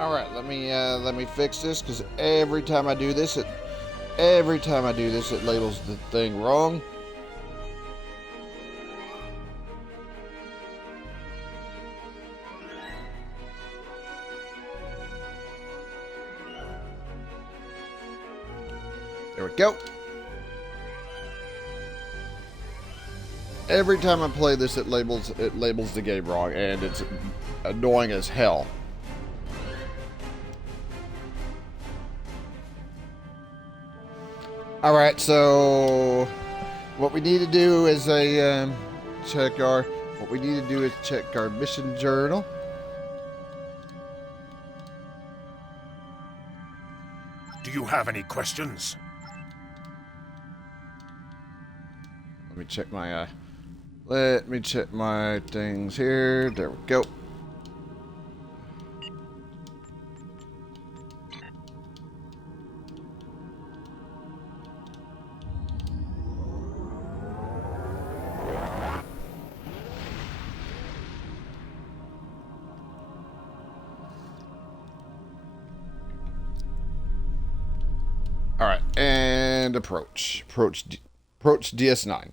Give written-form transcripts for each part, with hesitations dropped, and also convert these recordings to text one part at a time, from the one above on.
All right, let me fix this because every time I do this, it labels the thing wrong. There we go. Every time I play this, it labels the game wrong, and it's annoying as hell. All right, so what we need to do is check our mission journal. Do you have any questions? Let me check my things here. There we go. All right, and approach DS9.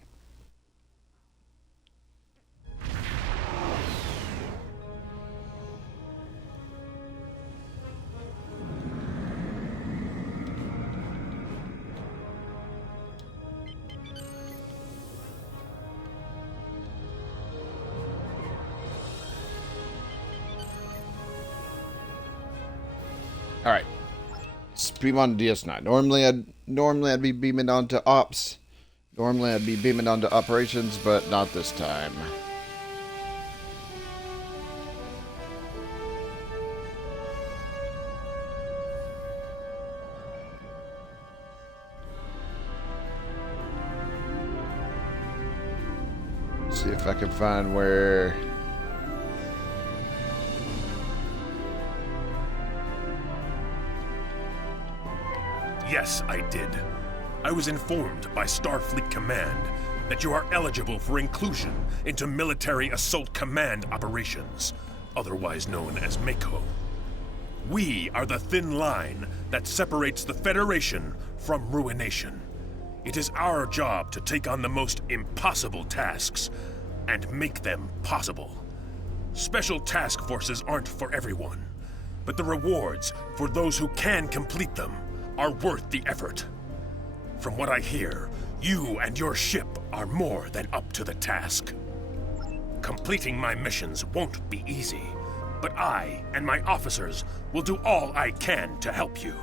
All right. Beam on DS9. Normally I'd be beaming onto ops. Normally I'd be beaming onto operations, but not this time. See if I can find where. Yes, I did. I was informed by Starfleet Command that you are eligible for inclusion into Military Assault Command operations, otherwise known as MACO. We are the thin line that separates the Federation from ruination. It is our job to take on the most impossible tasks and make them possible. Special task forces aren't for everyone, but the rewards for those who can complete them are worth the effort. From what I hear, you and your ship are more than up to the task. Completing my missions won't be easy, but I and my officers will do all I can to help you.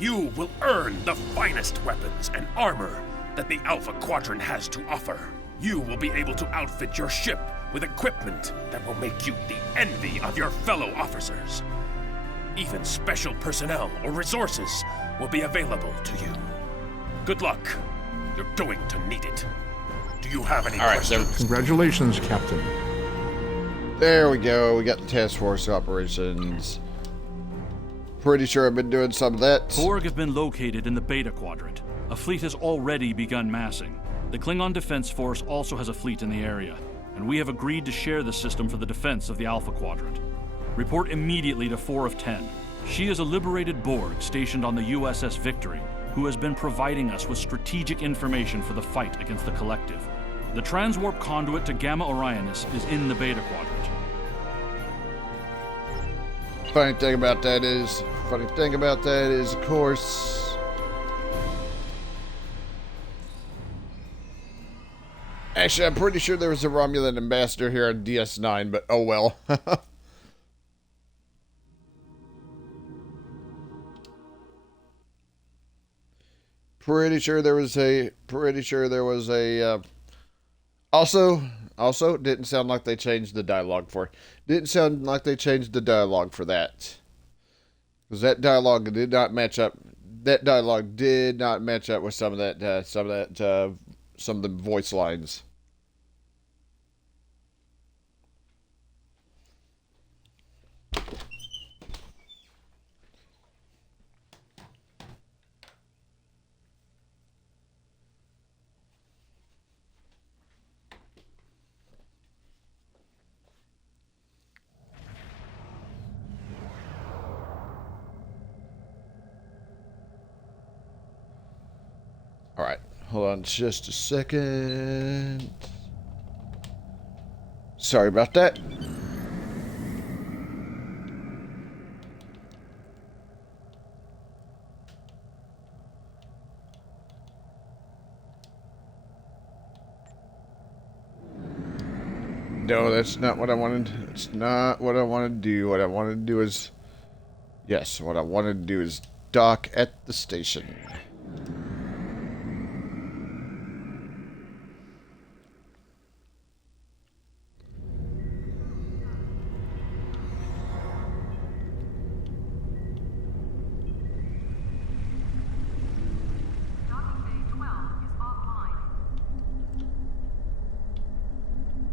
You will earn the finest weapons and armor that the Alpha Quadrant has to offer. You will be able to outfit your ship with equipment that will make you the envy of your fellow officers. Even special personnel or resources will be available to you. Good luck. You're going to need it. Do you have any questions? Congratulations, Captain. There we go. We got the task force operations. Pretty sure I've been doing some of that. Borg have been located in the Beta Quadrant. A fleet has already begun massing. The Klingon Defense Force also has a fleet in the area, and we have agreed to share the system for the defense of the Alpha Quadrant. Report immediately to 4 of 10. She is a liberated Borg stationed on the USS Victory, who has been providing us with strategic information for the fight against the Collective. The transwarp conduit to Gamma Orionis is in the Beta Quadrant. Funny thing about that is, of course, actually, I'm pretty sure there was a Romulan ambassador here on DS9, but oh well. Pretty sure there was a. Also, didn't sound like they changed the dialogue for. Didn't sound like they changed the dialogue for that. Because that dialogue did not match up. That dialogue did not match up with some of the voice lines. Alright, hold on just a second. Sorry about that. No, that's not what I wanted. It's not what I wanted to do. What I wanted to do is... Yes, what I wanted to do is dock at the station.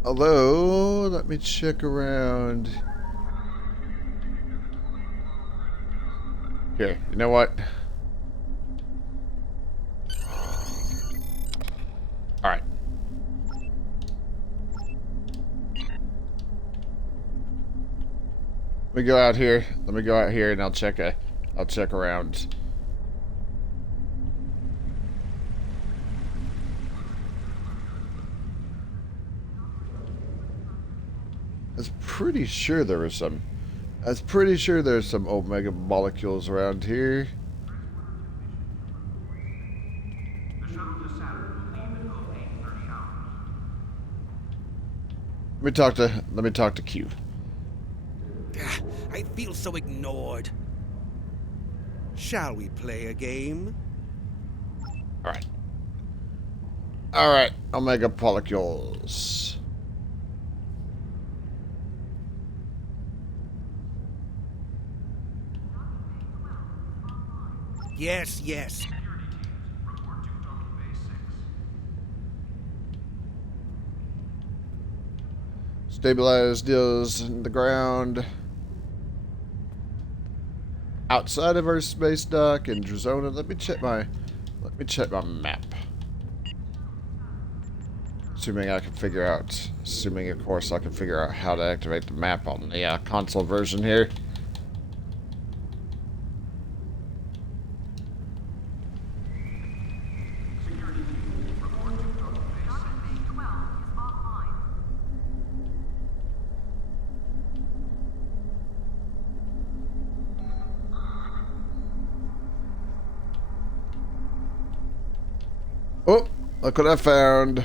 Although, let me check around. Here, you know what? Alright. Let me go out here. Let me go out here and I'll check around. I was pretty sure there was some. I was pretty sure there's some Omega molecules around here. Let me talk to Q. I feel so ignored. Shall we play a game? Alright. Alright, Omega molecules. Yes, yes. Stabilize deals in the ground. Outside of our space dock in Drazona. Let me check my map. Assuming I can figure out, of course I can figure out how to activate the map on the console version here. Oh, look what I found.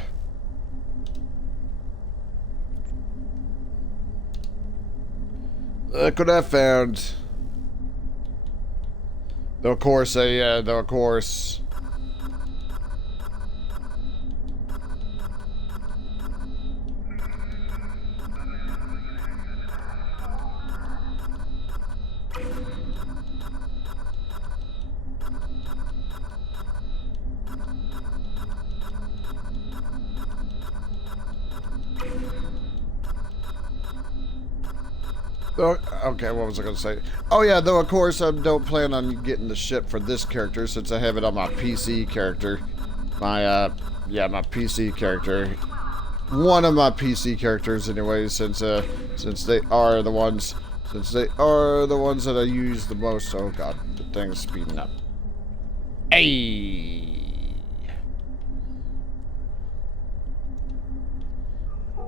Look what I found. Though of course, Oh, okay, what was I going to say? Oh yeah, though of course I don't plan on getting the ship for this character since I have it on my PC character. My PC character. One of my PC characters anyway, since they are the ones that I use the most. Oh god, the thing's speeding up. Hey.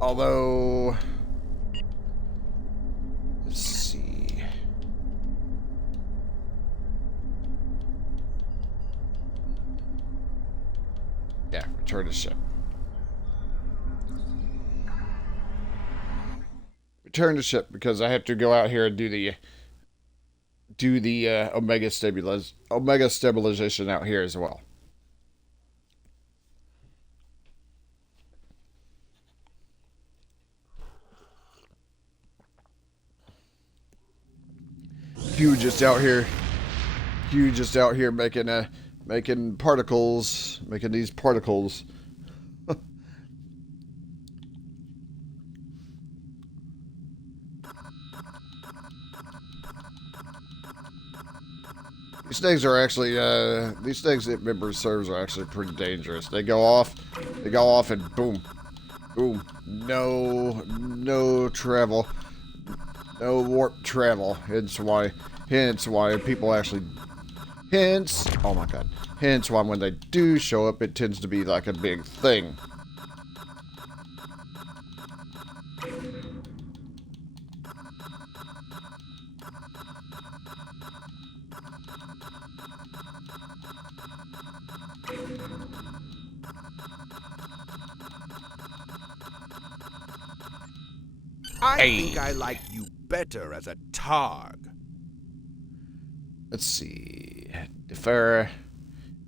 Although, let's see. Yeah, return to ship. Return to ship because I have to go out here and do the Omega stabilization out here as well. Q just out here making particles, making these particles. These things are actually, these things that member serves are actually pretty dangerous. They go off and boom, boom, no travel, no warp travel. Hence why people actually Hence, oh my god. Hence why when they do show up, it tends to be like a big thing. I think I like you better as a Targ. Let's see. Defer.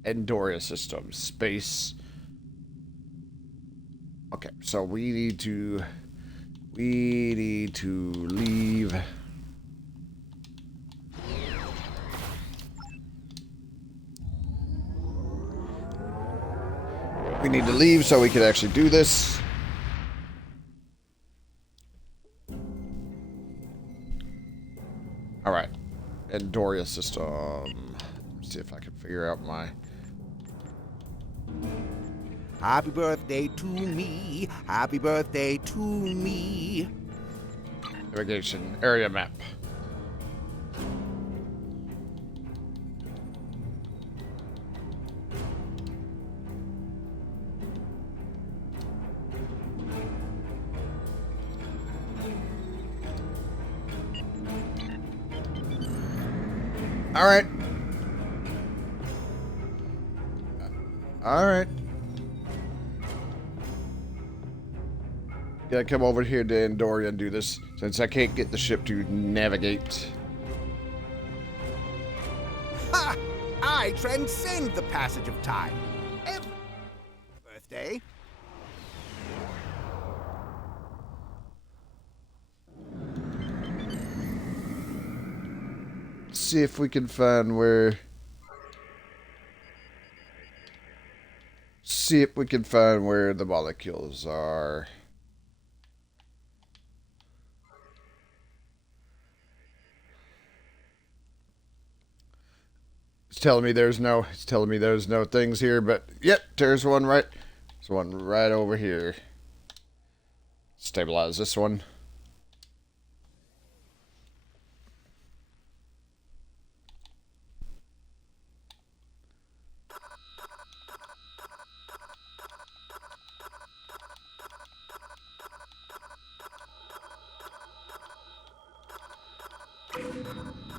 Andoria system. Space. Okay, so we need to leave. We need to leave so we can actually do this. Alright. Andoria system. Let's see if I can figure out my... Happy birthday to me. Happy birthday to me. navigation area map. All right. All right. Gotta come over here to Andoria and do this, since I can't get the ship to navigate. Ha! I transcend the passage of time. Every birthday. See if we can find where... See if we can find where the molecules are. It's telling me there's no things here, but yep, there's one right. There's one right over here. Stabilize this one.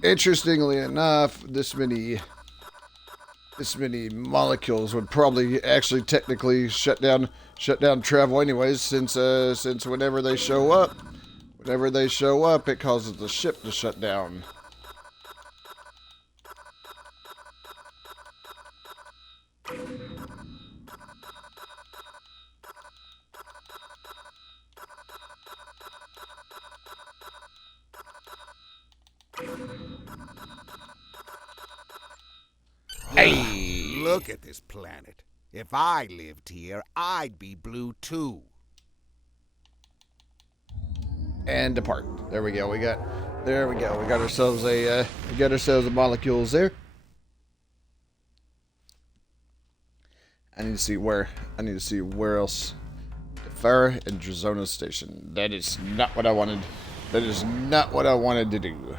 Interestingly enough, this many molecules would probably actually technically shut down travel anyways, since whenever they show up, it causes the ship to shut down. Hey, look at this planet. If I lived here, I'd be blue too. And depart. There we go. We got ourselves a molecules there. I need to see where else. Farah and Drazona Station. That is not what I wanted. That is not what I wanted to do.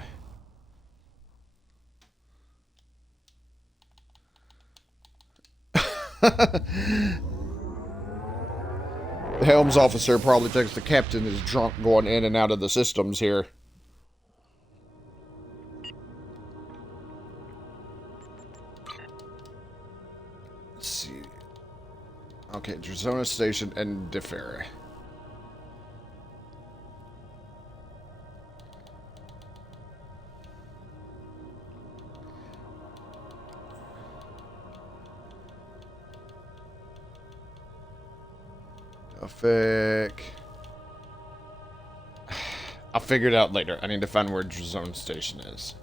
The helms officer probably thinks the captain is drunk going in and out of the systems here. Let's see. Okay, Drazona Station and Defera. I'll figure it out later. I need to find where Drazona Station is.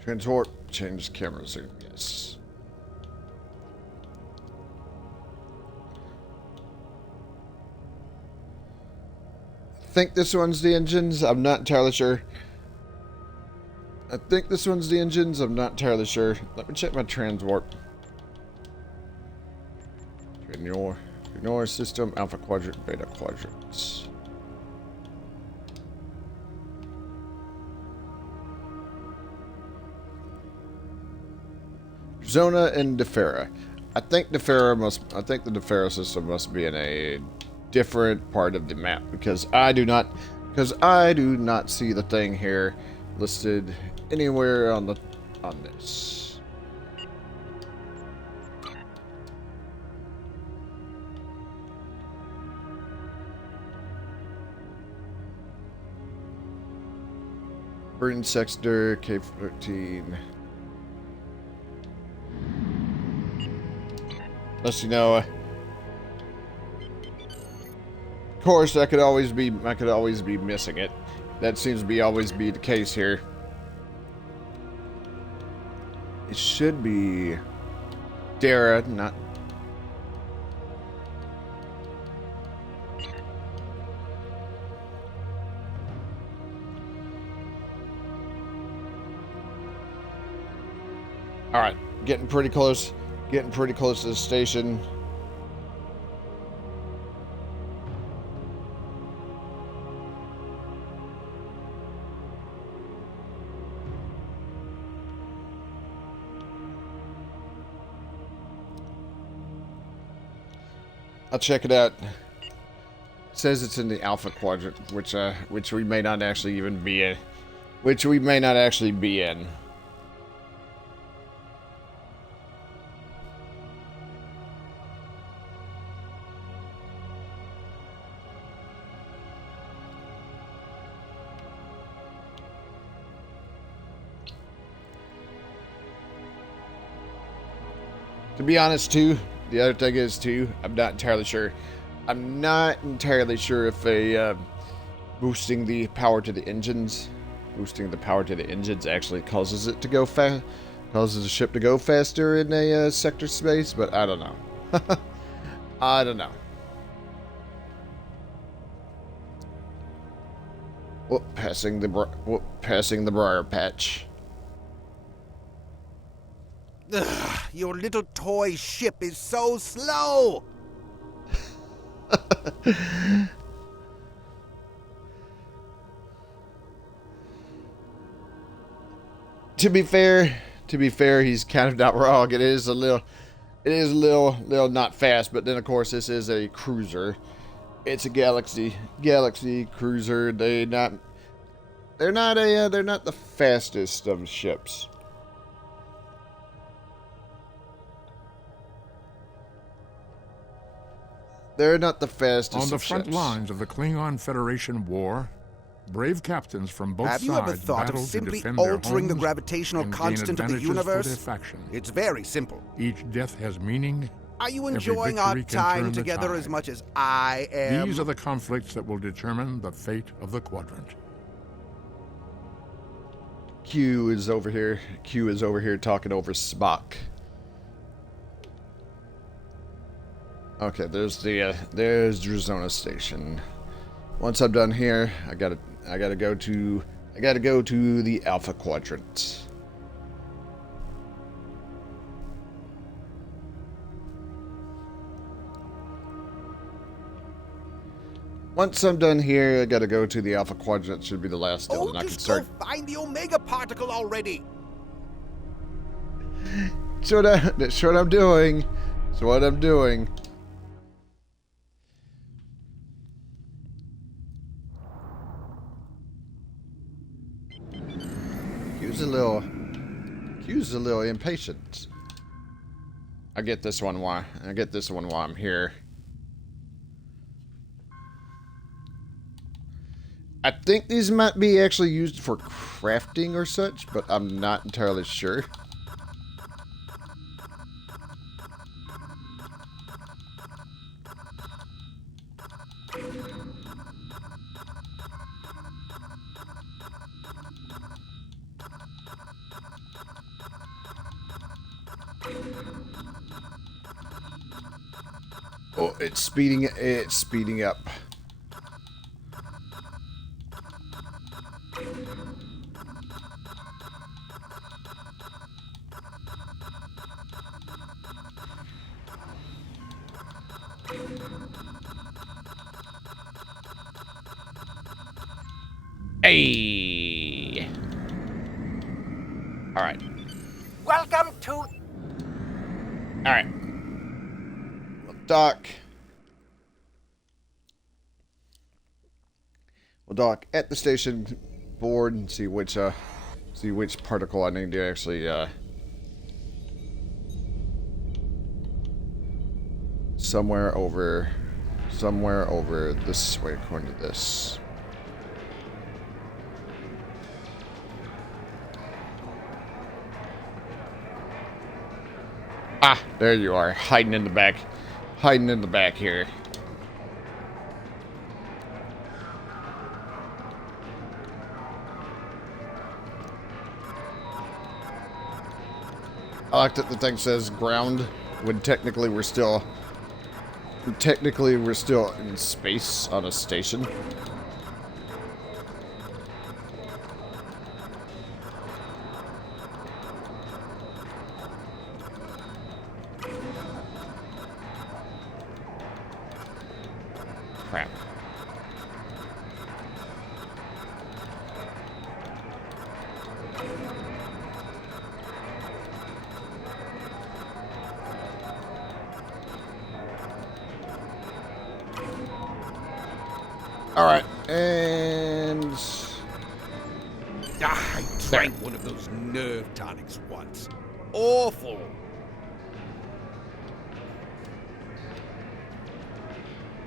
Transport, change camera zoom, yes. I think this one's the engines. I'm not entirely sure. I think this one's the engines. I'm not entirely sure. Let me check my transwarp. Ignore system, alpha quadrant, beta quadrants. Zona and Defera. I think the Defera system must be in a different part of the map because I do not see the thing here listed anywhere on this. Burn Sexter, K-13. Unless you know, of course, I could always be missing it. That seems to be always be the case here. It should be Dara, not. All right, getting pretty close. Getting pretty close to the station. I'll check it out. It says it's in the Alpha Quadrant, which we may not actually even be in. Which we may not actually be in. To be honest, too, the other thing is, too, I'm not entirely sure. I'm not entirely sure if boosting the power to the engines actually causes it to go fast, causes the ship to go faster in a sector space, but I don't know. I don't know. Whoop, passing the briar patch. Ugh, your little toy ship is so slow! To be fair, he's kind of not wrong. It is a little not fast, but then of course this is a cruiser. It's a Galaxy cruiser. They're not the fastest of ships. They're not the fastest. On the front lines of the Klingon Federation war, brave captains from both sides battled to defend their homes. Have you ever thought of simply altering the gravitational constant of the universe? It's very simple. Each death has meaning. Are you enjoying our time together as much as I am? These are the conflicts that will determine the fate of the quadrant. Q is over here talking over Spock. Okay, there's Drazona Station. Once I'm done here, I gotta go to the Alpha Quadrant. Once I'm done here, I gotta go to the Alpha Quadrant. Should be the last step, and I can start. Go find the Omega particle already. That's what I'm doing. That's what I'm doing. Q's a little impatient. I get this one while I'm here. I think these might be actually used for crafting or such, but I'm not entirely sure. Oh, it's speeding up. Hey. All right. Welcome to... All right. We'll dock. We'll dock at the station board and see which particle I need to actually somewhere over this way according to this. Ah, there you are, hiding in the back here. I like that the thing says ground when technically we're still in space on a station. Crap. All right, and I drank one of those nerve tonics once. Awful.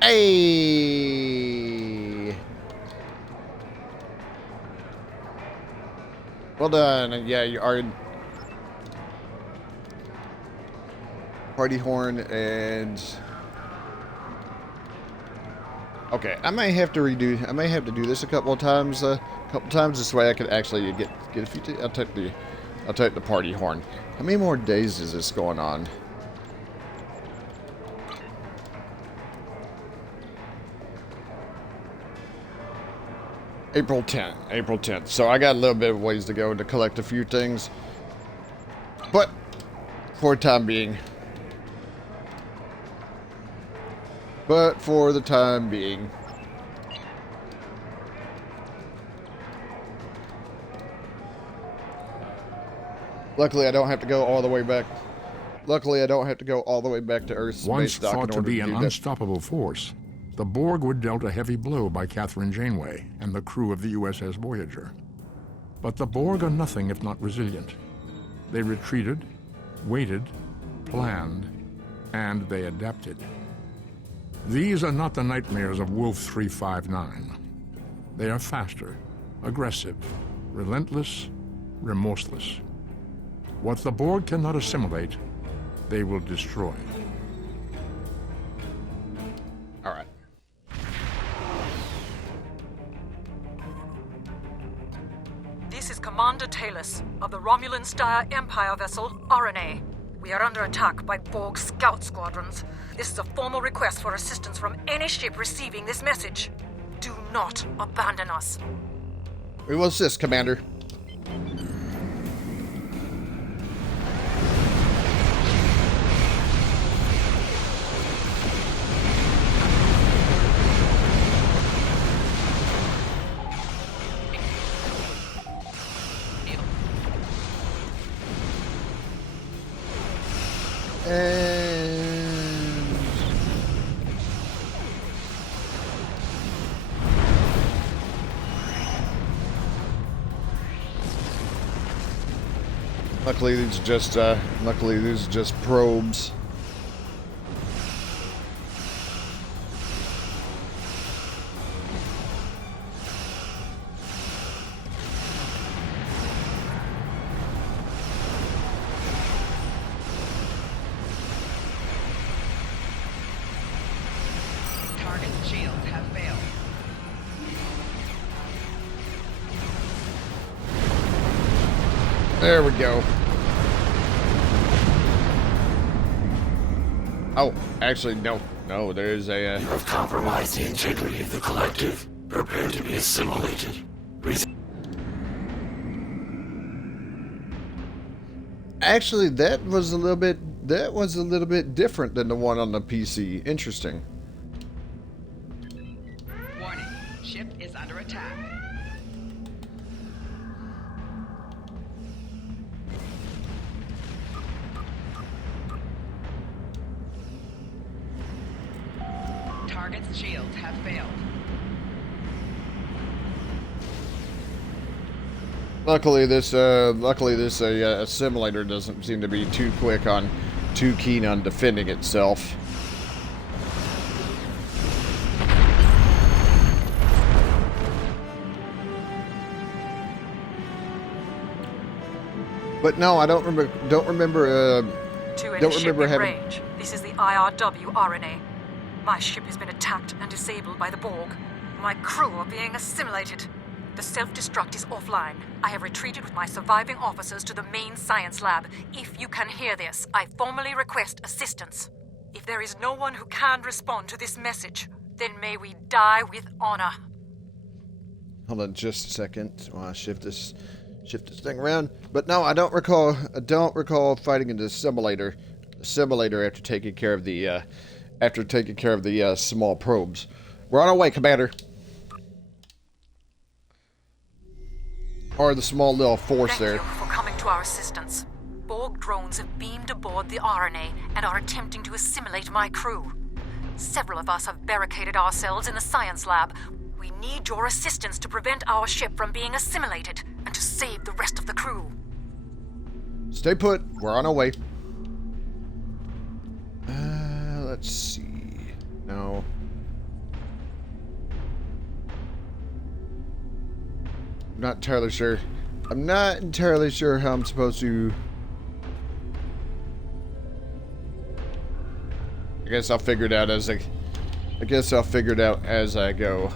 hey, well done. Yeah, you are party horn and. Okay, I may have to do this a couple of times. This way I could actually get a few. I'll take the party horn. How many more days is this going on? April 10th. So I got a little bit of ways to go to collect a few things, but for the time being. Luckily, I don't have to go all the way back. To Earth's Once space dock thought in to order be to an do that. unstoppable force, the Borg were dealt a heavy blow by Catherine Janeway and the crew of the USS Voyager. But the Borg are nothing if not resilient. They retreated, waited, planned, and they adapted. These are not the nightmares of Wolf 359. They are faster, aggressive, relentless, remorseless. What the Borg cannot assimilate, they will destroy. All right. This is Commander Talus of the Romulan Star Empire vessel RNA. We are under attack by Borg scout squadrons. This is a formal request for assistance from any ship receiving this message. Do not abandon us. We will assist, Commander. And luckily these are just probes. Target shields have failed. There we go. Oh, actually, no. No, there's a... You have compromised the integrity of the collective. Prepare to be assimilated. Actually, that was a little bit That was a little bit different than the one on the PC. Interesting. Warning, ship is under attack. Target's shields have failed. Luckily, this assimilator doesn't seem to be too keen on defending itself. But no, I don't remember. Don't remember having. Range. This is the IRW RNA. My ship has been attacked and disabled by the Borg. My crew are being assimilated. The self-destruct is offline. I have retreated with my surviving officers to the main science lab. If you can hear this, I formally request assistance. If there is no one who can respond to this message, then may we die with honor. Hold on just a second while I shift this thing around. But no, I don't recall fighting in the assimilator after taking care of the small probes. We're on our way, Commander. Or the small little force there. Thank you for coming to our assistance. Borg drones have beamed aboard the RNA and are attempting to assimilate my crew. Several of us have barricaded ourselves in the science lab. We need your assistance to prevent our ship from being assimilated and to save the rest of the crew. Stay put. We're on our way. Let's see. No. I'm not entirely sure how I'm supposed to. I guess I'll figure it out as I go.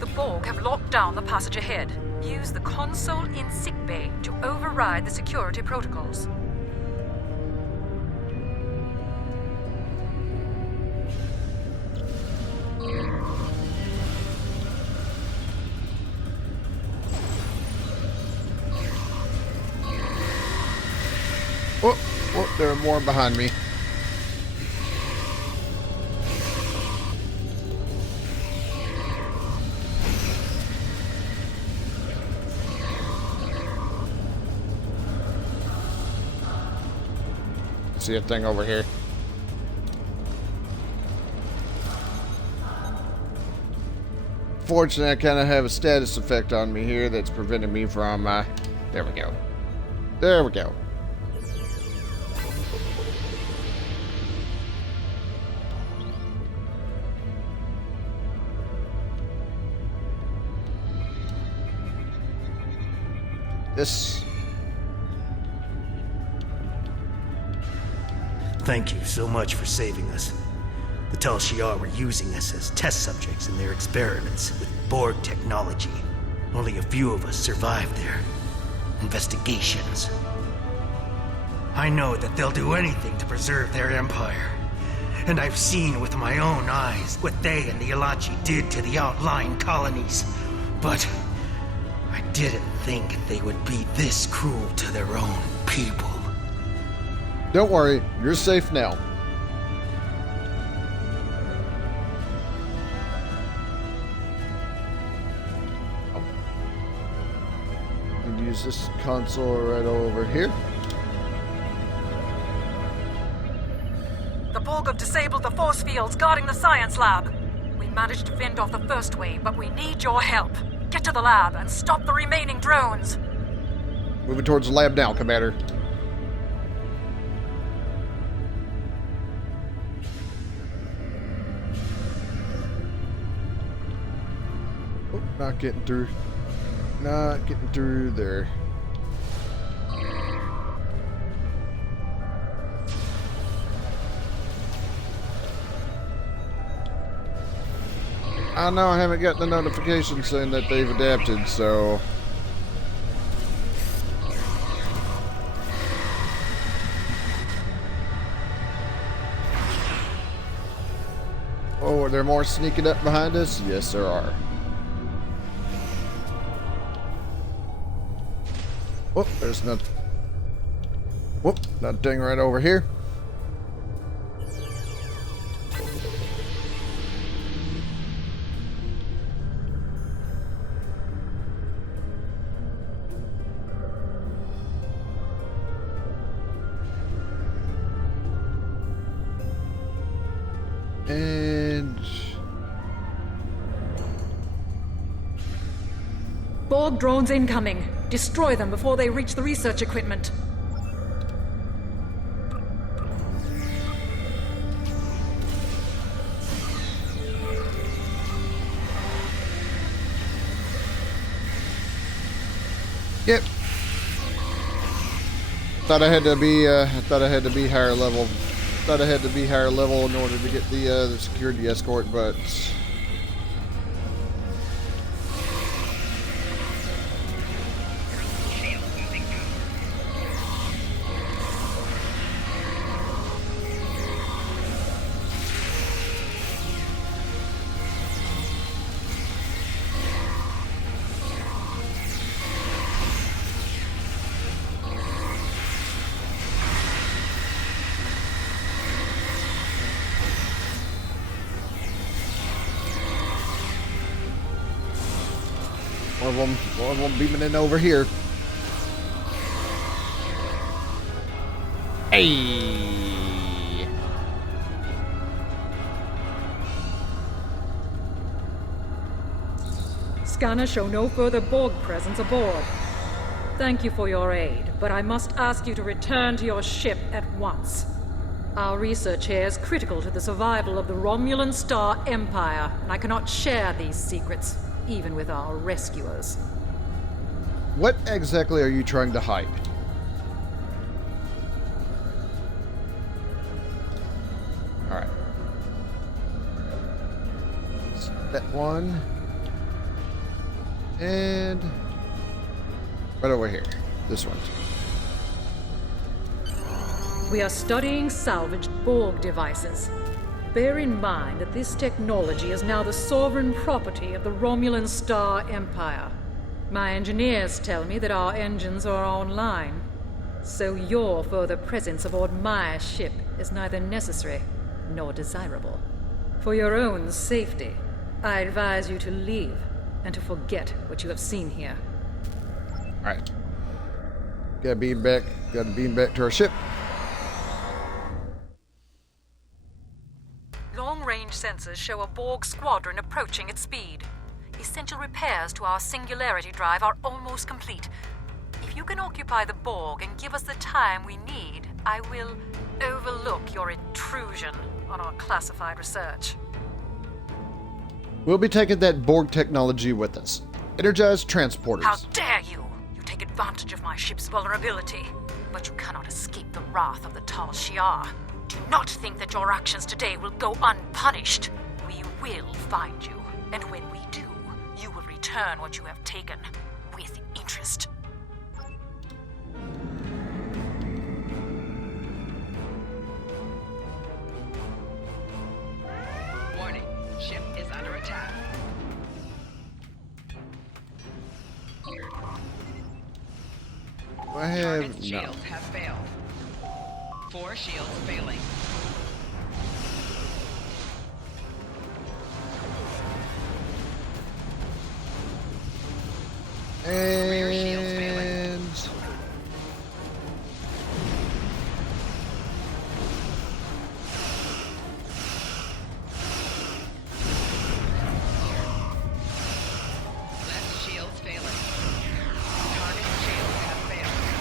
The Borg have locked down the passage ahead. Use the console in sickbay to override the security protocols. Oh, there are more behind me. See a thing over here. Fortunately, I kind of have a status effect on me here that's preventing me from, there we go. There we go. This. Thank you so much for saving us. The Tal Shiar were using us as test subjects in their experiments with Borg technology. Only a few of us survived their investigations. I know that they'll do anything to preserve their empire. And I've seen with my own eyes what they and the Elachi did to the outlying colonies. But I didn't think they would be this cruel to their own people. Don't worry, you're safe now. And use this console right over here. The Borg have disabled the force fields guarding the science lab. We managed to fend off the first wave, but we need your help. Get to the lab and stop the remaining drones. Moving towards the lab now, Commander. Oh, not getting through. Not getting through there. I know I haven't got the notification saying that they've adapted, so... Oh, are there more sneaking up behind us? Yes, there are. Whoop, there's nothing. Whoop, nothing right over here. And... Borg drones incoming. Destroy them before they reach the research equipment. Yep. Thought I had to be higher level. Thought I had to be higher level in order to get the security escort, but one of them beaming in over here. Hey. Scanners show no further Borg presence aboard. Thank you for your aid, but I must ask you to return to your ship at once. Our research here is critical to the survival of the Romulan Star Empire, and I cannot share these secrets, even with our rescuers. What exactly are you trying to hide? Alright. That one. And right over here. This one. We are studying salvaged Borg devices. Bear in mind that this technology is now the sovereign property of the Romulan Star Empire. My engineers tell me that our engines are online, so your further presence aboard my ship is neither necessary nor desirable. For your own safety, I advise you to leave and to forget what you have seen here. Alright. Gotta beam back to our ship. Long-range sensors show a Borg squadron approaching at speed. Essential repairs to our singularity drive are almost complete. If you can occupy the Borg and give us the time we need, I will overlook your intrusion on our classified research. We'll be taking that Borg technology with us. Energized transporters. How dare you! You take advantage of my ship's vulnerability, but you cannot escape the wrath of the Tal Shiar. Do not think that your actions today will go unpunished. We will find you, and when we do, you will return what you have taken with interest. Warning, ship is under attack. I have Target's no. shields have failed. 4 shields failing. Rear shields failing. And Left shields failing. Target's shields have failed.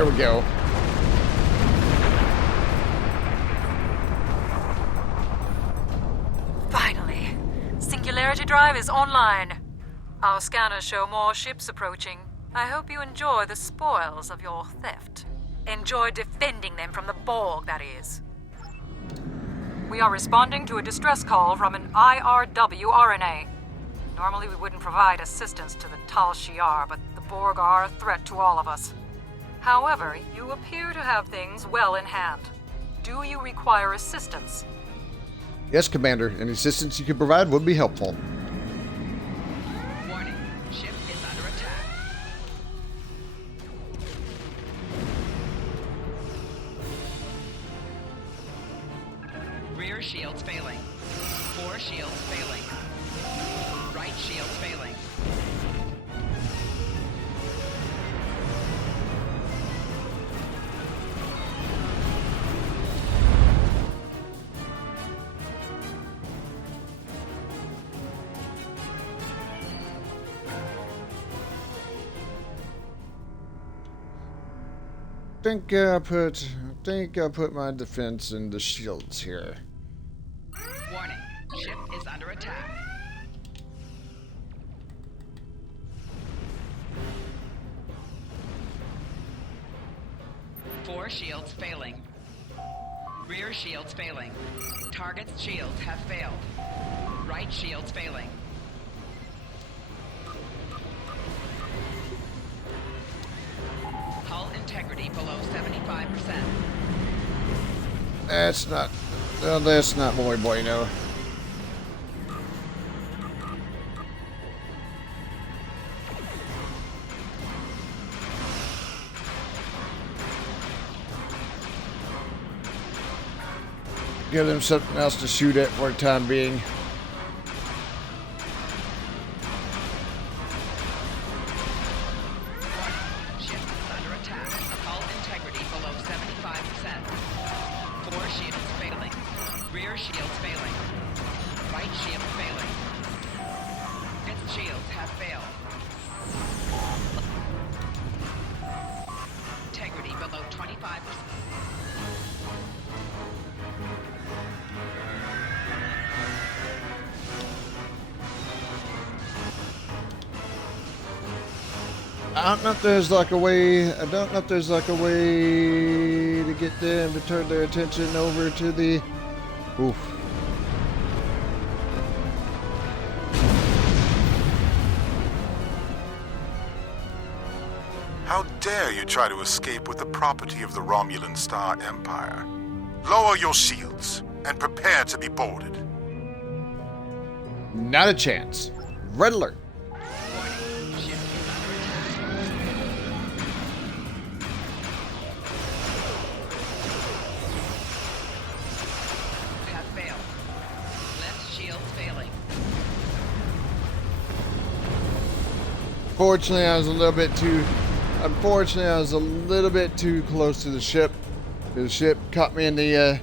there we go. Finally, Singularity Drive is online. Our scanners show more ships approaching. I hope you enjoy the spoils of your theft. Enjoy defending them from the Borg, that is. We are responding to a distress call from an IRW RNA. Normally we wouldn't provide assistance to the Tal Shiar, but the Borg are a threat to all of us. However, you appear to have things well in hand. Do you require assistance? Yes, Commander. Any assistance you could provide would be helpful. Warning. Ship is under attack. Rear shields failing. 4 shields failing. Right shield failing. Think I put my defense in the shields here. Warning. Ship is under attack. Four shields failing. Rear shields failing. Target's shields have failed. Right shields failing. Hull integrity below 75%. That's not muy bueno. Give them something else to shoot at for the time being. Ship is under attack. Hull integrity below 75%. Four shields failing. Rear shields failing. Right shield failing. Its shields have failed. Integrity below 25%. I don't know if there's like a way. I don't know if there's like a way to get them to turn their attention over to the. Oof. How dare you try to escape with the property of the Romulan Star Empire? Lower your shields and prepare to be boarded. Not a chance. Red alert. Warning. Ship is under attack. Have failed. Left shield failing. Unfortunately, I was a little bit too close to the ship. The ship caught me in a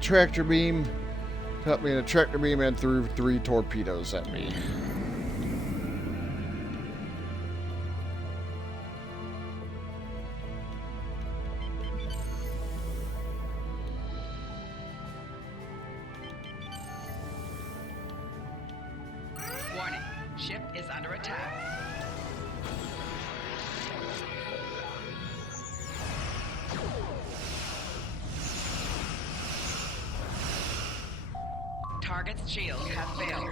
tractor beam. Caught me in a tractor beam and threw 3 torpedoes at me. Warning. Ship is under attack. Target's shields have failed.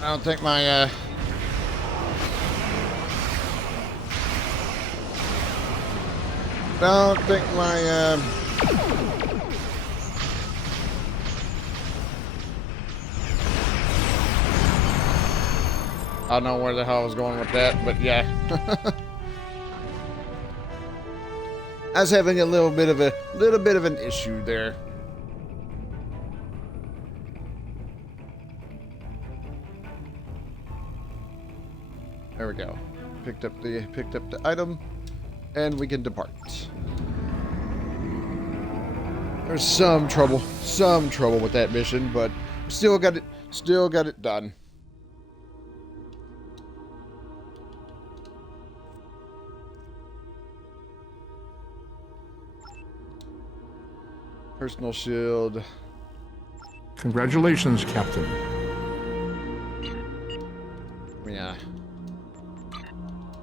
I don't think my I don't know where the hell I was going with that, but yeah. I was having a little bit of an issue there. There we go. Picked up the item, and we can depart. There's some trouble with that mission, but still got it done. Personal shield. Congratulations, Captain. Yeah.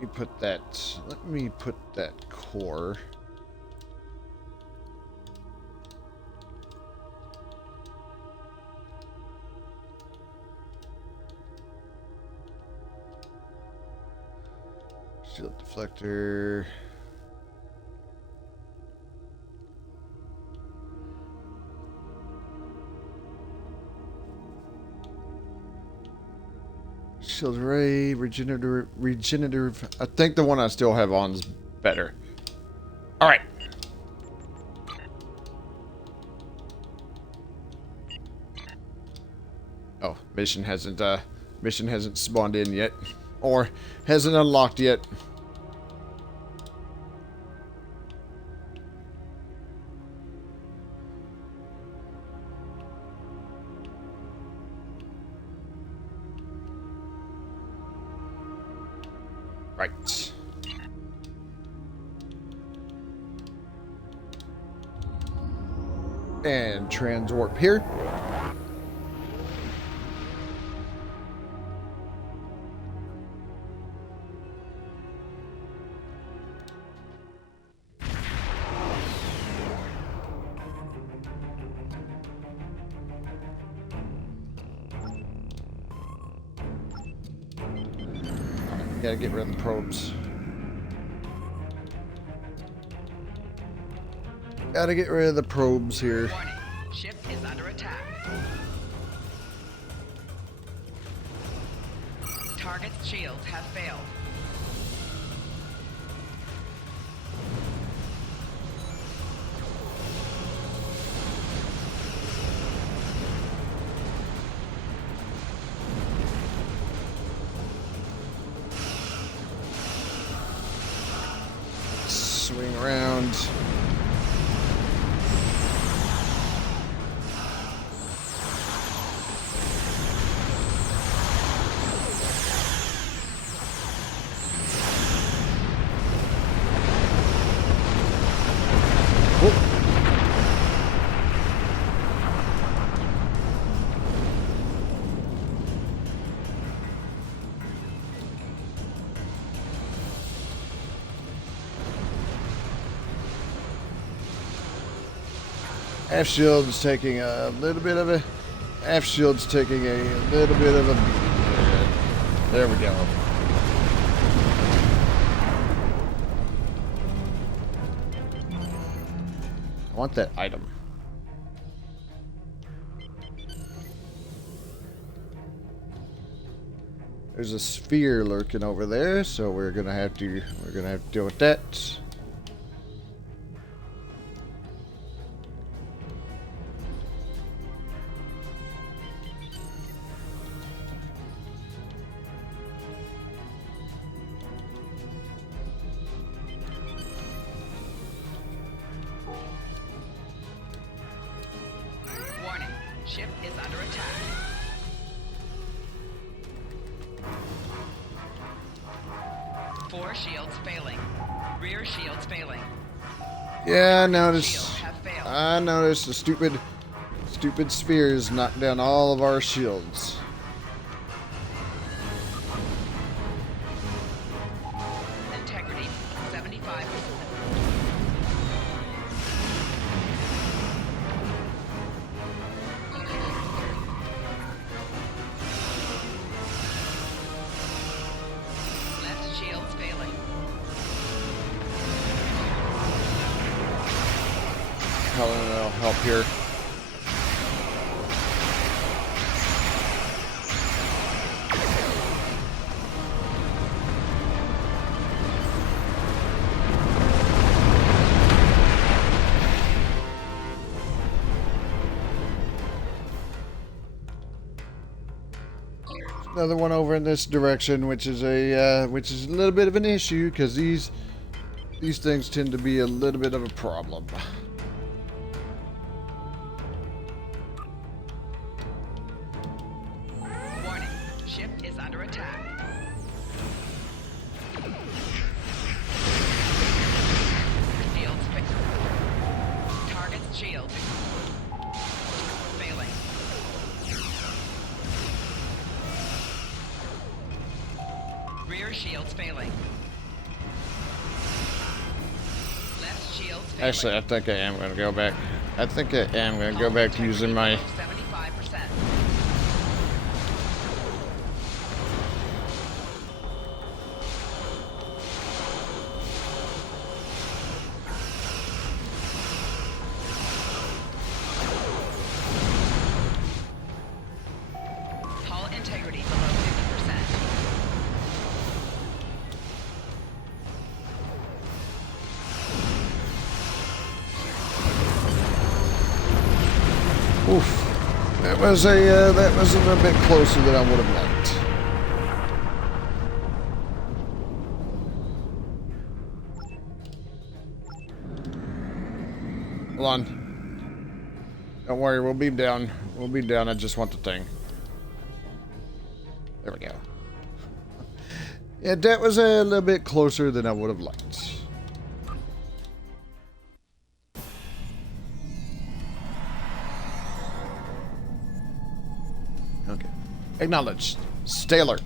Let me put that core. Shield deflector. Shield ray, regenerative. I think the one I still have on is better. All right. Oh, mission hasn't spawned in yet, or hasn't unlocked yet. Right. And transwarp here. Gotta get rid of the probes. Gotta get rid of the probes here. Warning. Ship is under attack. Target's shields have failed. Swing around. Half shield's taking a little bit of a beating. There we go. I want that item. There's a sphere lurking over there, so we're gonna have to deal with that. Warning. Ship is under attack. Four shields failing. Rear shields failing. Yeah, I Shields noticed. have failed. I noticed the stupid spheres knocked down all of our shields. Integrity 75%. Left shields failing. I'll help here. Another one over in this direction, which is a little bit of an issue because these things tend to be a little bit of a problem. Warning, ship is under attack. Shields fixed. Target's shield failing. Rear shields failing. Left shields failing. Actually, I think I am going to go back. I think I am going to go back to using my... 75%. Hull integrity below 50%. Oof. That was a little bit closer than I would have liked. Hold on. Don't worry, we'll be down. We'll be down. I just want the thing. There we go. Yeah, that was a little bit closer than I would have liked. Okay. Acknowledged. Stay alert.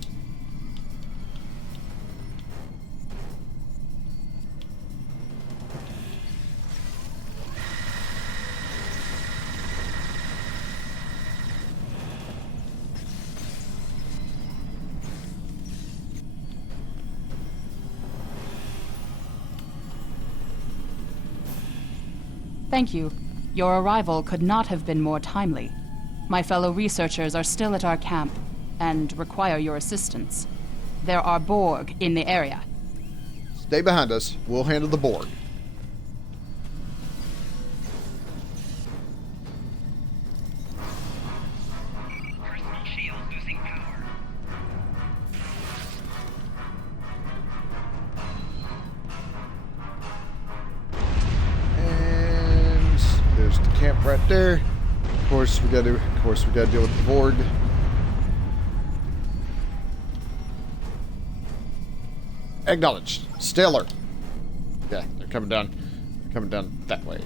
Thank you. Your arrival could not have been more timely. My fellow researchers are still at our camp and require your assistance. There are Borg in the area. Stay behind us. We'll handle the Borg. Personal shield losing power. And there's the camp right there. Of course, we got to deal with the Borg. Acknowledged. Stay alert. Yeah, they're coming down. They're coming down that way.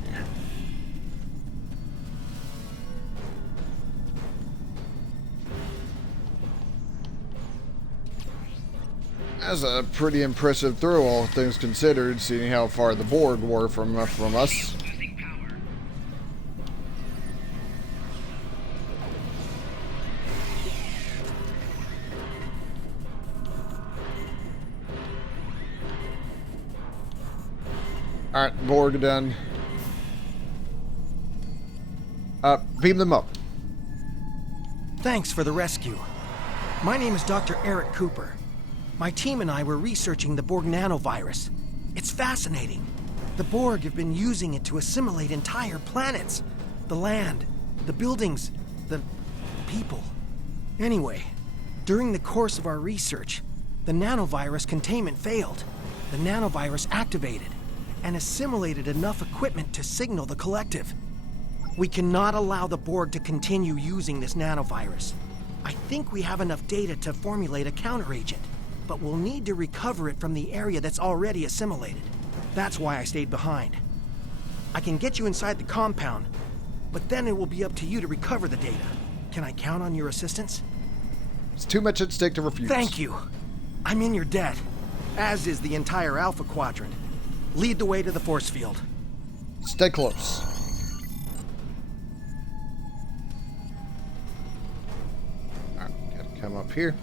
That's a pretty impressive throw, all things considered, seeing how far the Borg were from us. Losing power. Alright, Borg done. Beam them up. Thanks for the rescue. My name is Dr. Eric Cooper. My team and I were researching the Borg nanovirus. It's fascinating. The Borg have been using it to assimilate entire planets. The land, the buildings, the people. Anyway, during the course of our research, the nanovirus containment failed. The nanovirus activated and assimilated enough equipment to signal the collective. We cannot allow the Borg to continue using this nanovirus. I think we have enough data to formulate a counteragent, but we'll need to recover it from the area that's already assimilated. That's why I stayed behind. I can get you inside the compound, but then it will be up to you to recover the data. Can I count on your assistance? It's too much at stake to refuse. Thank you. I'm in your debt, as is the entire Alpha Quadrant. Lead the way to the force field. Stay close. Alright, gotta come up here.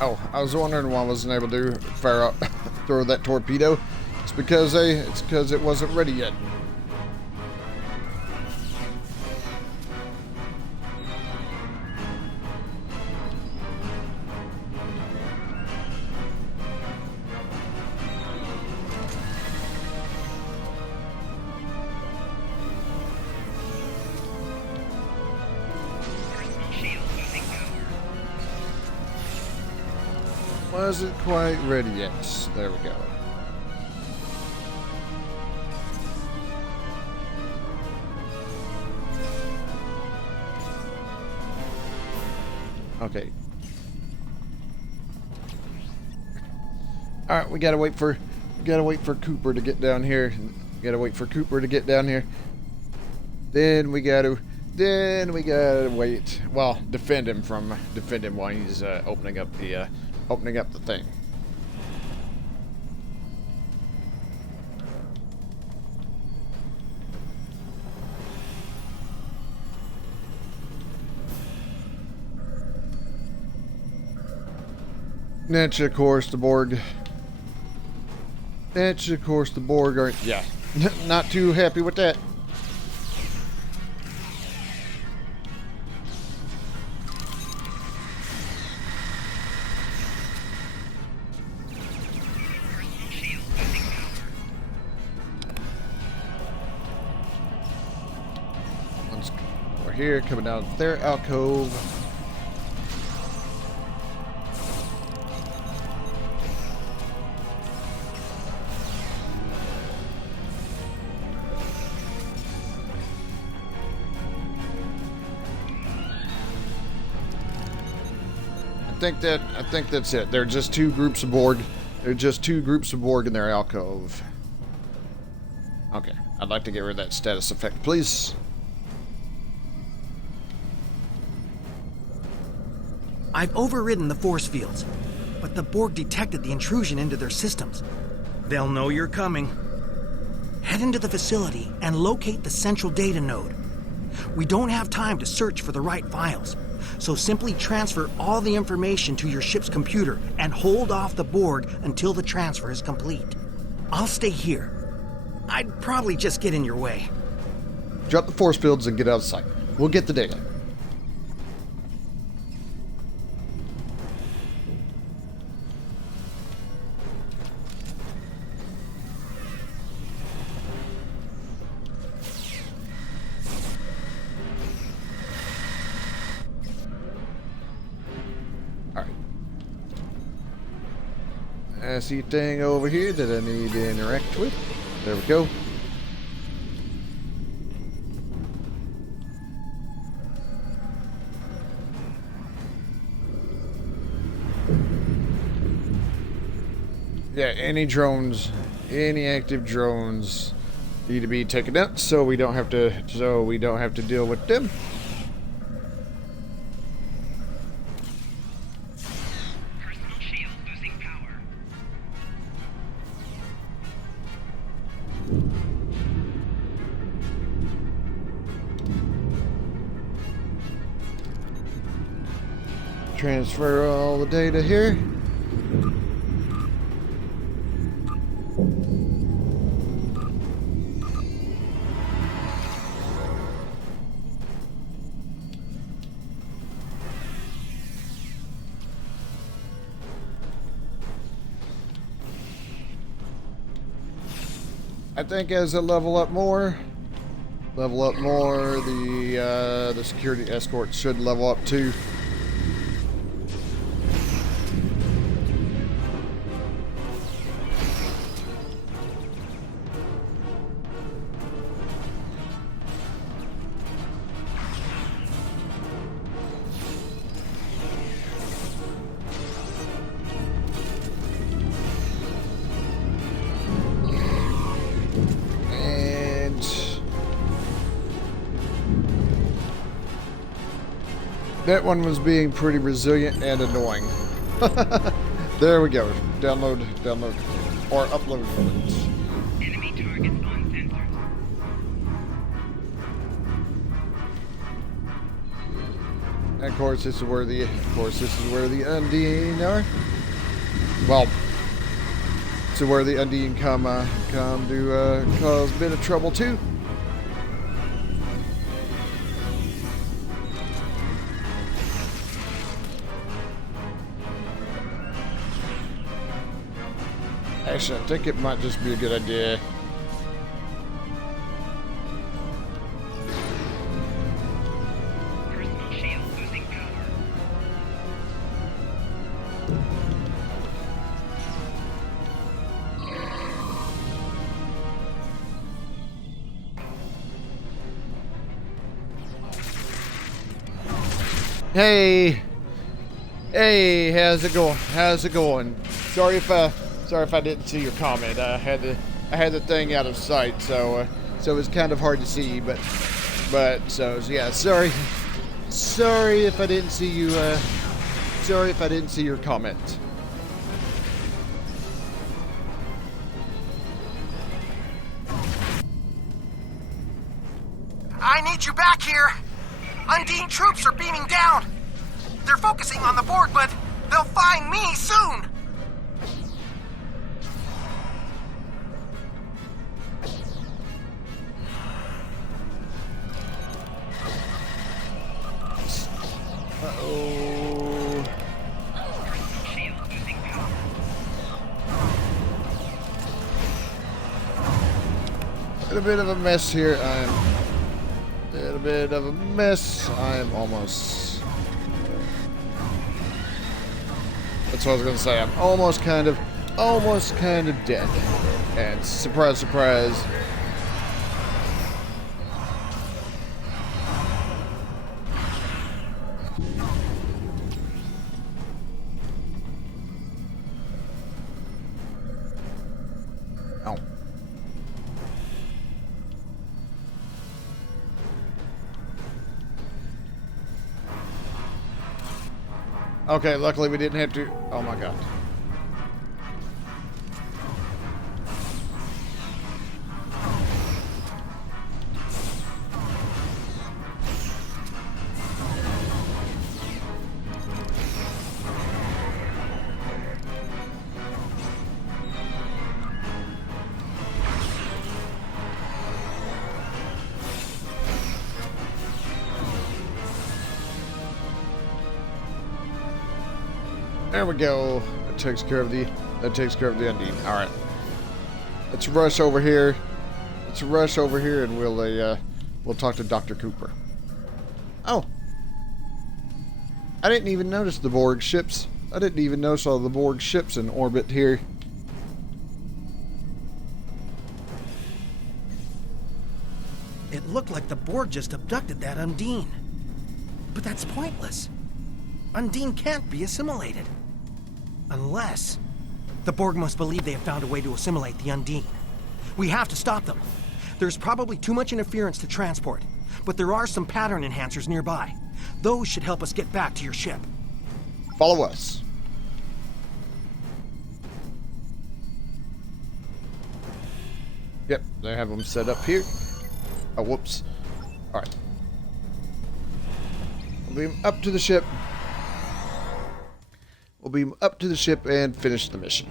Oh, I was wondering why I wasn't able to fire up, throw that torpedo. It's because it wasn't ready yet. wasn't quite ready yet. There we go. Okay. All right, we gotta wait for Cooper to get down here. Gotta wait for Cooper to get down here. Then we gotta wait. Well, defend him while he's opening up the thing. That's of course the Borg. That's of course the Borg aren't. Yeah, not too happy with that. We're here, coming out of their alcove. I think that's it. They're just two groups of Borg. They're just two groups of Borg in their alcove. Okay, I'd like to get rid of that status effect, please. I've overridden the force fields, but the Borg detected the intrusion into their systems. They'll know you're coming. Head into the facility and locate the central data node. We don't have time to search for the right files, so simply transfer all the information to your ship's computer and hold off the Borg until the transfer is complete. I'll stay here. I'd probably just get in your way. Drop the force fields and get out of sight. We'll get the data. I see a thing over here that I need to interact with. There we go. Yeah, any active drones need to be taken out so we don't have to deal with them. Transfer all the data here. I think as I level up more, the security escort should level up too. That one was being pretty resilient and annoying. There we go. Download, or upload footage. Enemy targets on sensors. And of course, this is where the Undine are. Well, this is where the Undine come to cause a bit of trouble too. Actually, I think it might just be a good idea. Personal shield losing power. Hey, hey, how's it going? How's it going? Sorry if I didn't see your comment. I had the thing out of sight, so it was kind of hard to see. But so yeah, sorry if I didn't see you. Sorry if I didn't see your comment. I need you back here! Undine troops are beaming down! They're focusing on the Borg, but they'll find me soon! Uh-oh. A bit of a mess here. A little bit of a mess. I'm almost... That's what I was going to say. I'm almost kind of dead. And surprise, surprise. Oh. Okay, luckily we didn't have to... Oh my god. There we go. That takes care of the Undine. All right. Let's rush over here. And we'll talk to Dr. Cooper. Oh. I didn't even notice the Borg ships. I didn't even notice all the Borg ships in orbit here. It looked like the Borg just abducted that Undine. But that's pointless. Undine can't be assimilated. Unless... The Borg must believe they have found a way to assimilate the Undine. We have to stop them. There's probably too much interference to transport, but there are some pattern enhancers nearby. Those should help us get back to your ship. Follow us. Yep, they have them set up here. Oh, whoops. Alright. We'll beam up to the ship. We'll beam up to the ship and finish the mission.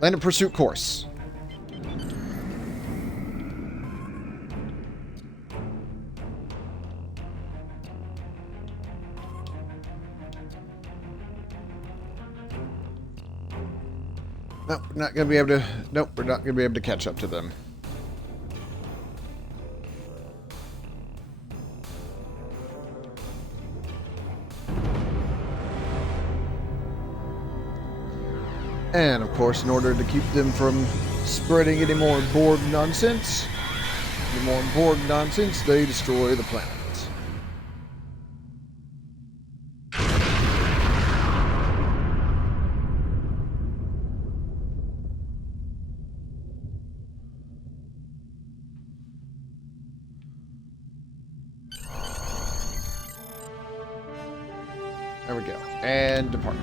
Land and pursuit course. Nope, we're not gonna be able to. Nope, we're not gonna be able to catch up to them. And, of course, in order to keep them from spreading any more Borg nonsense, they destroy the planet. There we go. And depart.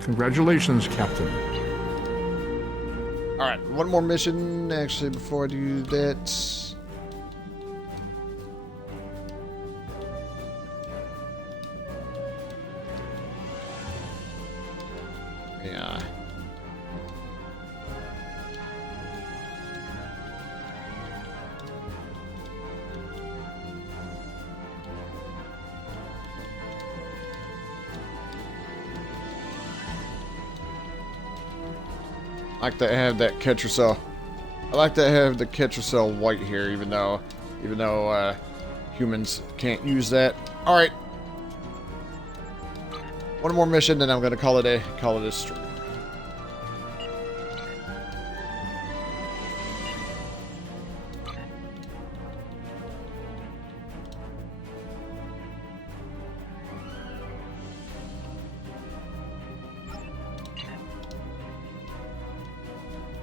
Congratulations, Captain. Alright, one more mission. Actually, before I do that... Yeah. I like to have that Ketracel. I like to have the Ketracel white here, even though Humans can't use that. All right. One more mission, then I'm gonna call it a stream.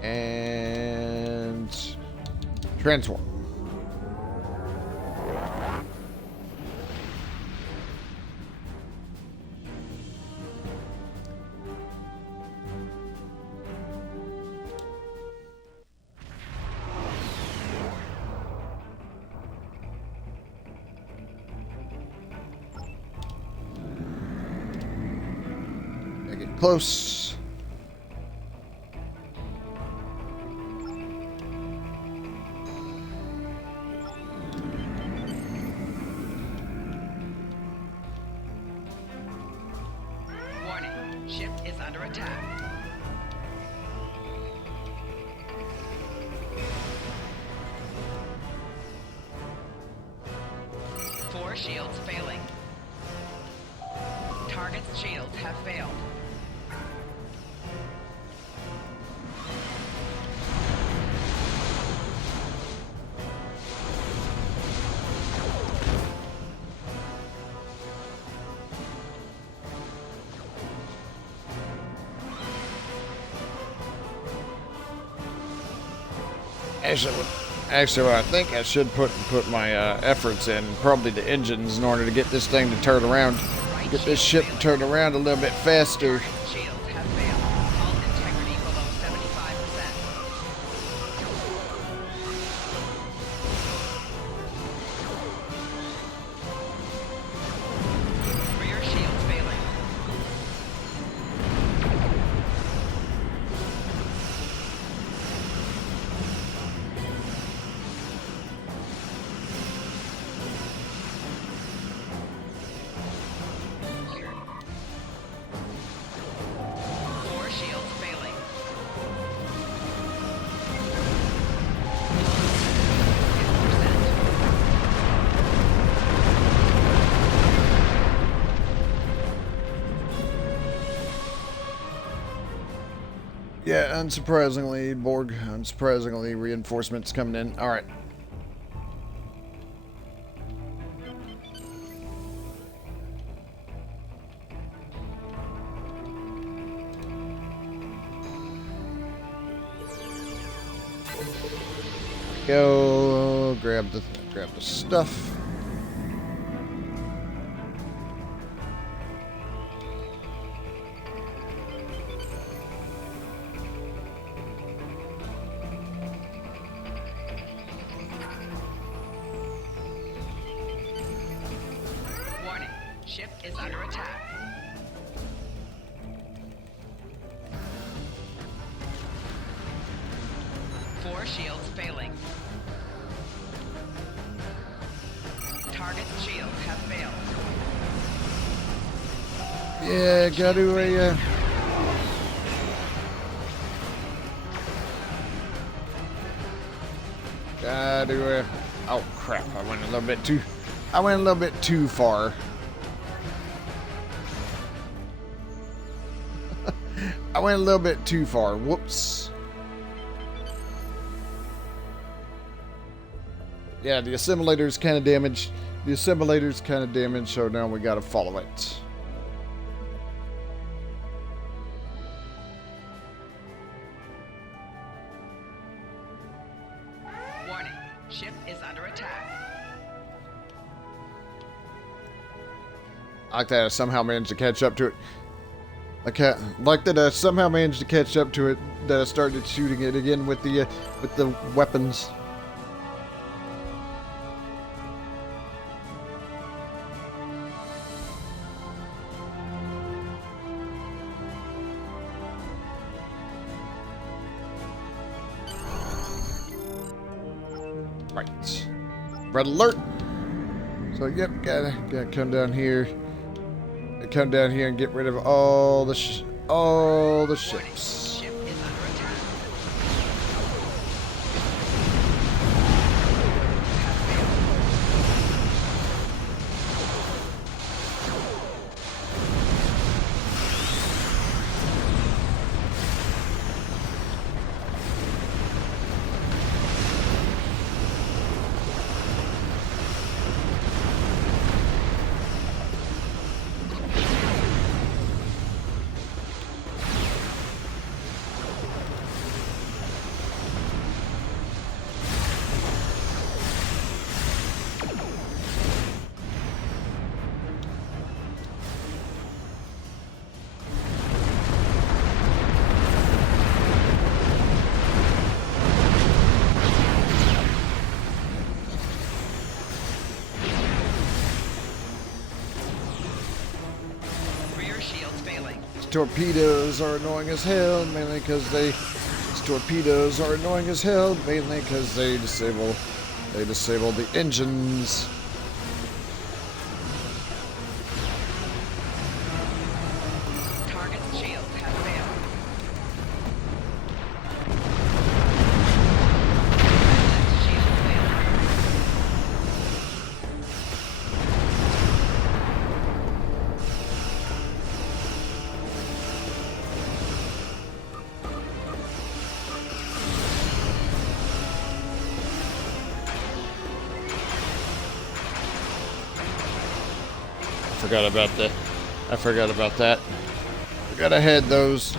And transform. Get close. Warning, ship is under attack. Four shields failing. Target's shields have failed. Actually, what I think I should put my efforts in, probably the engines, in order to get this thing to turn around, get this ship to turn around a little bit faster. Shields have failed. Hull integrity below 75%. Rear shields failing. Four shields failing. Yeah, unsurprisingly, Borg, unsurprisingly, reinforcements coming in. All right. Go grab the stuff. Warning, ship is under attack. Four shields failing. Target's shields have failed. Yeah, gotta oh crap! I went a little bit too far. I went a little bit too far. Whoops. Yeah, the assimilator's kind of damaged. So now we gotta follow it. Warning, ship is under attack. Like that, I somehow managed to catch up to it. Like that, I somehow managed to catch up to it. That I started shooting it again with the weapons. Right. Red alert. So yep, gotta come down here. Come down here and get rid of all the ships. Ship is under attack. torpedoes are annoying as hell, mainly because they disable the engines. Target's shields have failed. Left shield failing. Forgot about that. I forgot about that. We gotta head those.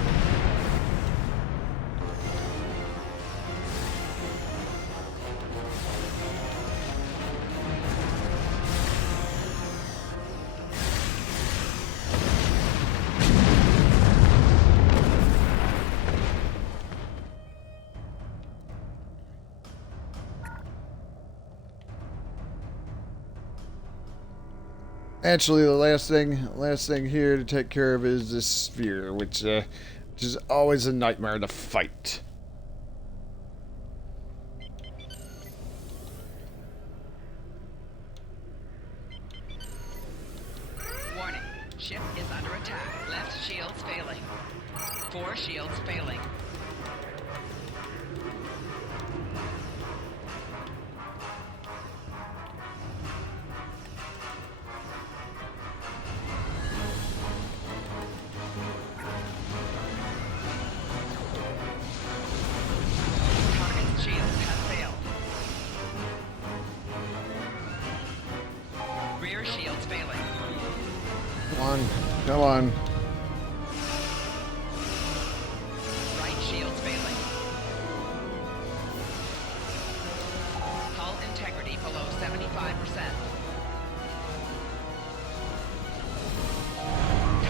Actually, the last thing here to take care of is this sphere, which is always a nightmare to fight. Warning. Ship is under attack. Left shields failing. 4 shields failing. Target's shields have failed. Rear shields failing. Come on, come on. Right shields failing. Hull integrity below 75%.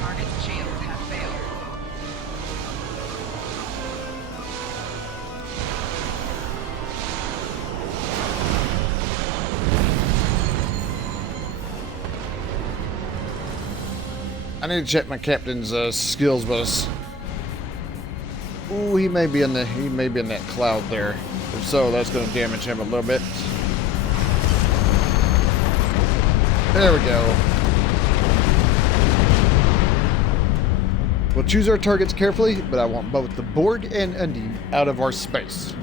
Target's shields have failed. I need to check my captain's skills bonus. Ooh, he may be in that cloud there. If so, that's going to damage him a little bit. There we go. We'll choose our targets carefully, but I want both the Borg and Undine out of our space.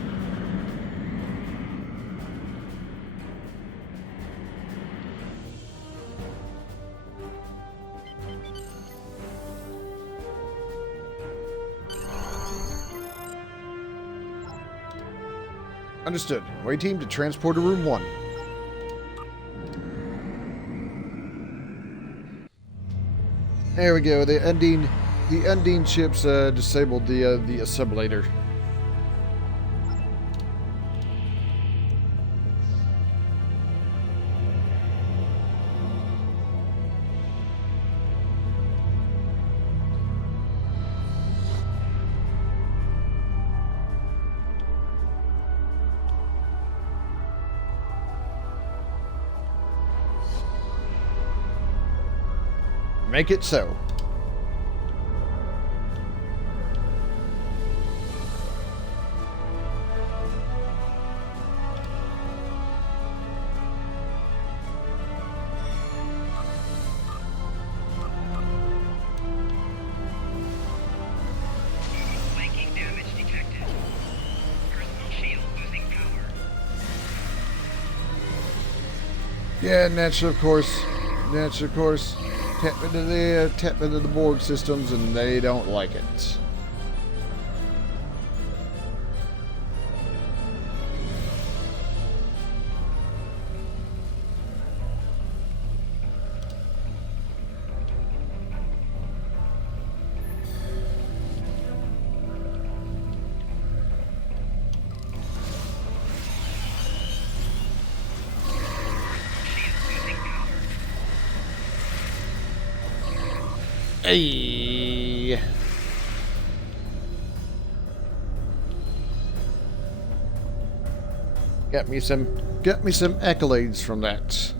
Understood. Away team to transporter room 1. There we go. The Undine ships disabled the assimilator. Make it so. Flanking damage detected. Personal shield losing power. Yeah, and that's of course. Tap into the Borg systems, and they don't like it. Hey. Got me some accolades from that.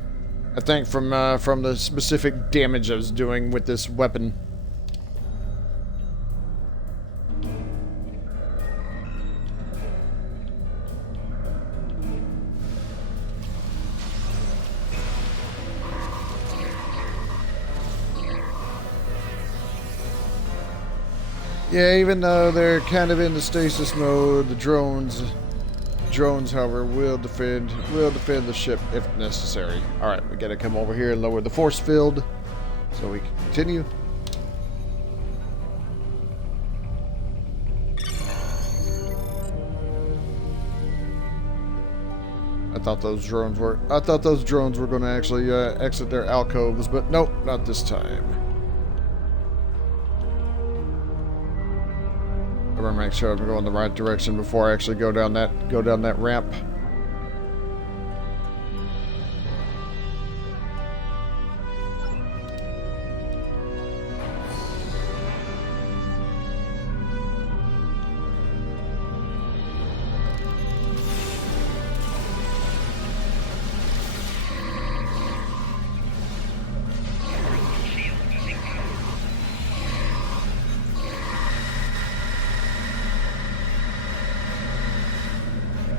I think from the specific damage I was doing with this weapon. Yeah, even though they're kind of in the stasis mode, the drones, however, will defend the ship if necessary. All right, we got to come over here and lower the force field so we can continue. I thought those drones were going to actually exit their alcoves, but nope, not this time. I want to make sure I'm going the right direction before I actually go down that ramp.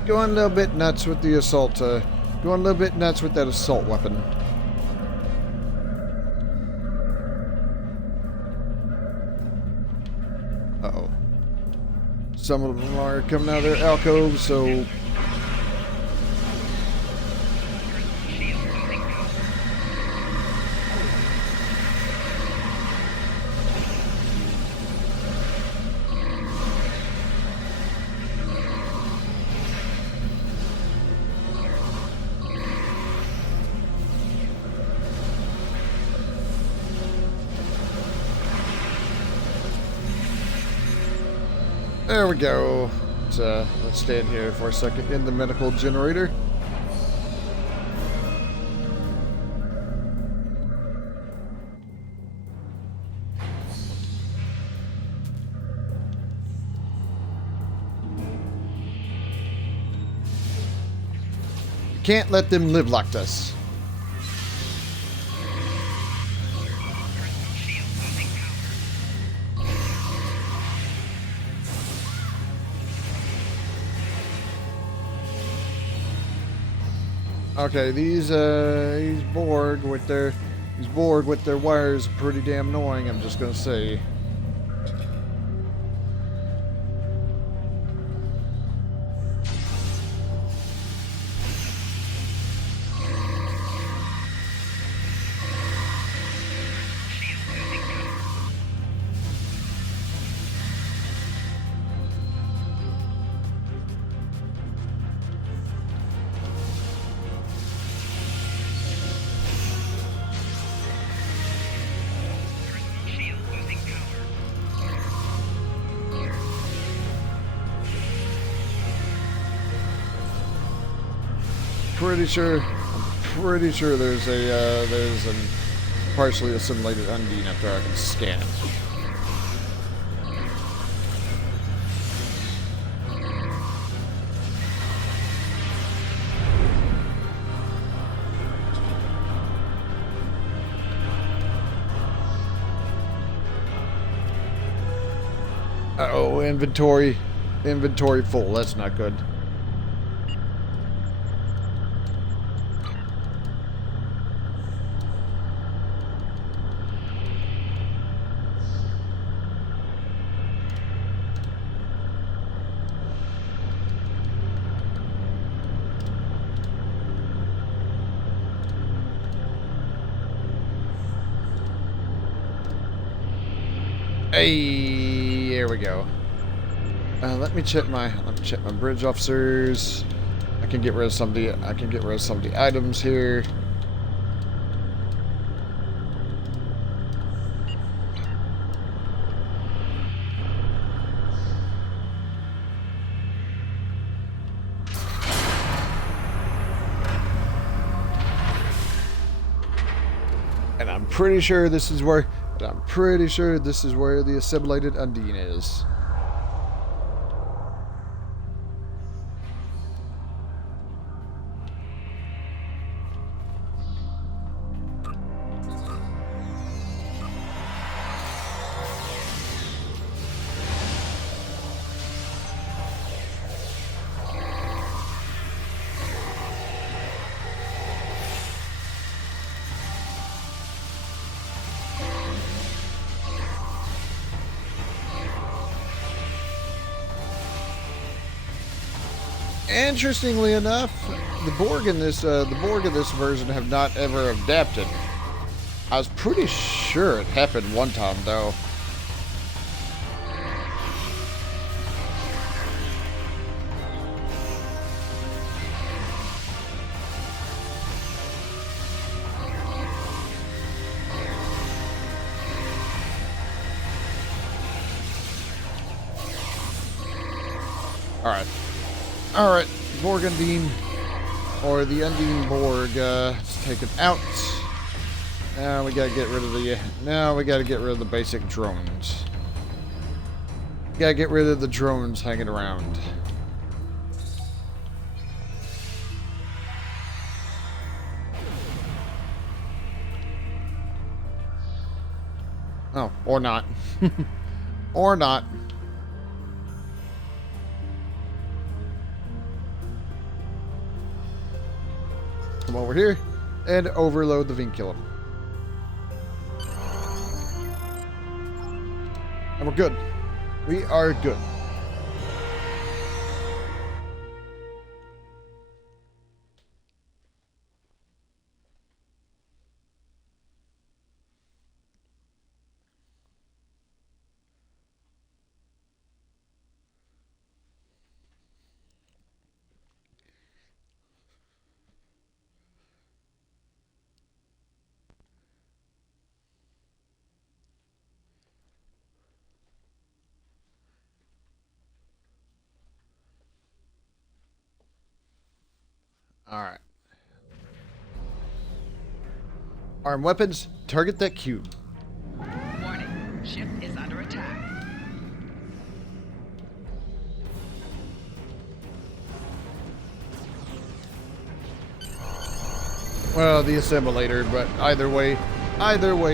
Going a little bit nuts with the assault, going a little bit nuts with that assault weapon. Uh-oh. Some of them are coming out of their alcoves, so... There we go. Let's stand here for a second in the medical generator. Can't let them live like this. Okay, these Borg with their wires are pretty damn annoying, I'm just gonna say. I'm pretty sure there's a partially assimilated Undine up there I can scan. Uh-oh, inventory full. That's not good. Hey, here we go. Let me check my bridge officers. I can get rid of some of the items here. And I'm pretty sure this is where the assimilated Undine is. Interestingly enough, the Borg in this version have not ever adapted. I was pretty sure it happened one time though. Alright, Borg Undine, or the Undine Borg, let's take it out. Now we gotta get rid of the basic drones. Gotta get rid of the drones hanging around. Oh, or not. Or not. Come over here and overload the vinculum. And we're good. We are good. Alright. Armed weapons, target that cube. Warning, ship is under attack. Well, the assimilator, but either way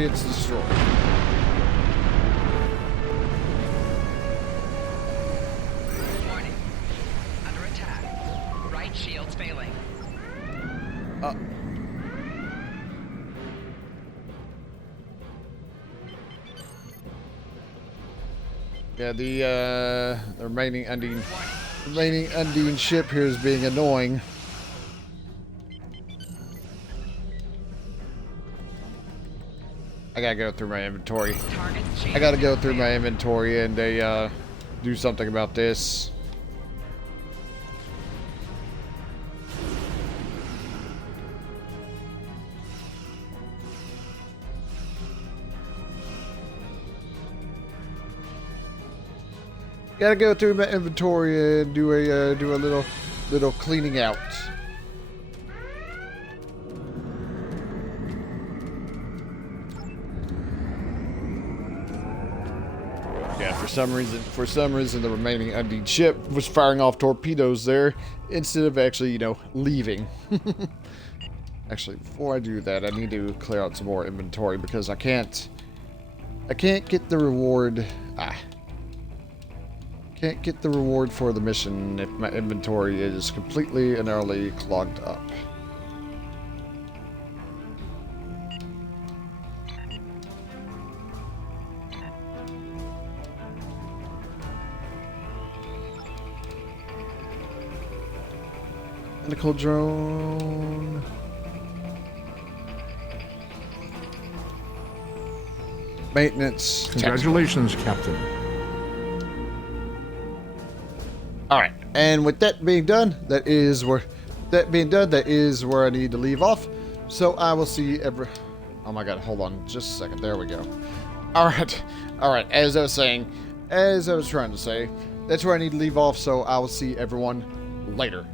it's destroyed. Warning, under attack. Right shield's failing. Yeah, the remaining Undine ship here is being annoying. I gotta go through my inventory. I gotta go through my inventory and do something about this. Gotta go through my inventory and do a little cleaning out. Yeah, for some reason the remaining Undine ship was firing off torpedoes there instead of actually, you know, leaving. Actually, before I do that, I need to clear out some more inventory because I can't get the reward. Can't get the reward for the mission if my inventory is completely and utterly clogged up. Medical drone. Maintenance. Congratulations, Captain. Alright, and with that being done, that is where I need to leave off. So I will see oh my god, hold on just a second. There we go. Alright, as I was trying to say, that's where I need to leave off, so I will see everyone later.